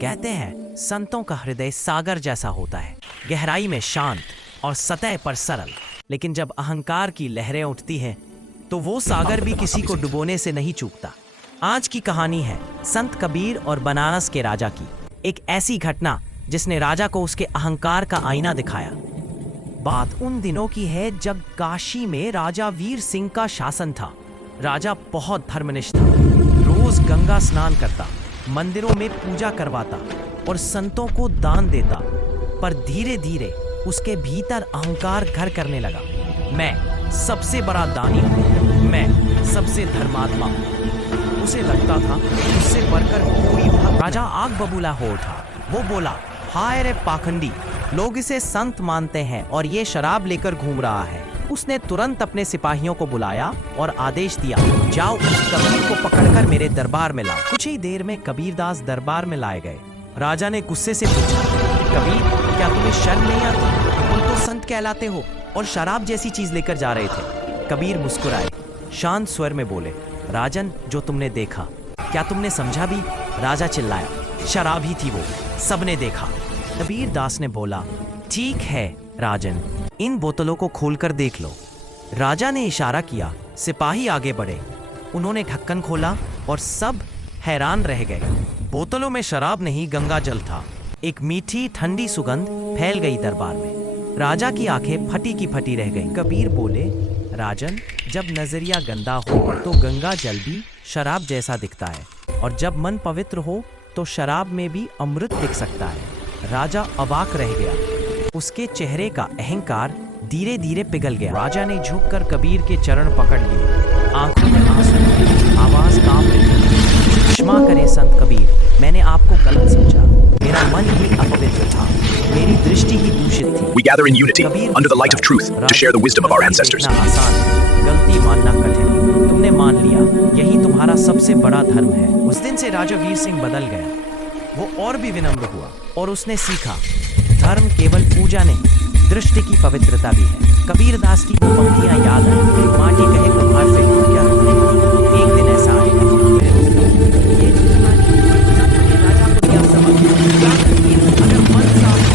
कहते हैं संतों का हृदय सागर जैसा होता है, गहराई में शांत और सतह पर सरल। लेकिन जब अहंकार की लहरें उठती हैं तो वो सागर भी किसी को डुबोने से नहीं चूकता। आज की कहानी है संत कबीर और बनारस के राजा की। एक ऐसी घटना जिसने राजा को उसके अहंकार का आईना दिखाया। बात उन दिनों की है जब काशी में राजा वीर सिंह का शासन था। राजा बहुत धर्मनिष्ठ था, रोज गंगा स्नान करता, मंदिरों में पूजा करवाता और संतों को दान देता। पर धीरे धीरे उसके भीतर अहंकार घर करने लगा। मैं सबसे बड़ा दानी हूँ, मैं सबसे धर्मात्मा हूँ। उसे लगता था उससे बढ़कर कोई भक्त। राजा आग बबूला हो उठा। वो बोला, हाय रे पाखंडी, लोग इसे संत मानते हैं और ये शराब लेकर घूम रहा है। उसने तुरंत अपने सिपाहियों को बुलाया और आदेश दिया, जाओ उस कबीर को पकड़कर मेरे दरबार में लाओ। कुछ ही देर में कबीरदास दरबार में लाए गए। राजा ने गुस्से से पूछा, कबीर, क्या तुम्हें शर्म नहीं आती? तुम तो संत कहलाते हो और शराब जैसी चीज लेकर जा रहे थे। कबीर मुस्कुराए, शांत स्वर में बोले, राजन, जो तुमने देखा क्या तुमने समझा भी? राजा चिल्लाया, शराब ही थी वो, सबने देखा। कबीर दास ने बोला, ठीक है राजन, इन बोतलों को खोलकर देख लो। राजा ने इशारा किया। सिपाही आगे बढ़े, उन्होंने ढक्कन खोला और सब हैरान रह गए। बोतलों में शराब नहीं, गंगा जल था। एक मीठी ठंडी सुगंध फैल गई दरबार में। राजा की आंखें फटी की फटी रह गईं। कबीर बोले, राजन, जब नजरिया गंदा हो तो गंगा जल भी शराब जैसा दिखता है, और जब मन पवित्र हो तो शराब में भी अमृत दिख सकता है। राजा अवाक रह गया। उसके चेहरे का अहंकार धीरे धीरे पिघल गया। राजा ने झुककर कबीर के चरण पकड़ लिए, आंखों में आंसू, आवाज कांप रही। क्षमा करें संत कबीर, मैंने आपको गलत समझा। मेरा मन ही अपवित्र था, मेरी दृष्टि ही दूषित थी। We gather in unity under the light of truth to share the wisdom of our ancestors. आसान, गलती मानना कठिन। तुमने मान लिया, यही तुम्हारा सबसे बड़ा धर्म है। उस दिन से राजा वीर सिंह बदल गया। वो और भी विनम्र हुआ और उसने सीखा, धर्म केवल पूजा नहीं, दृष्टि की पवित्रता भी है। कबीर दास की वो पंक्तियां याद आई, माटी कहे कुम्हार से क्यों क्या रखते? एक दिन ऐसा आएगा। ये जो कहानी, राजा को दिया सबक, याद रखिए, अगर मन साफ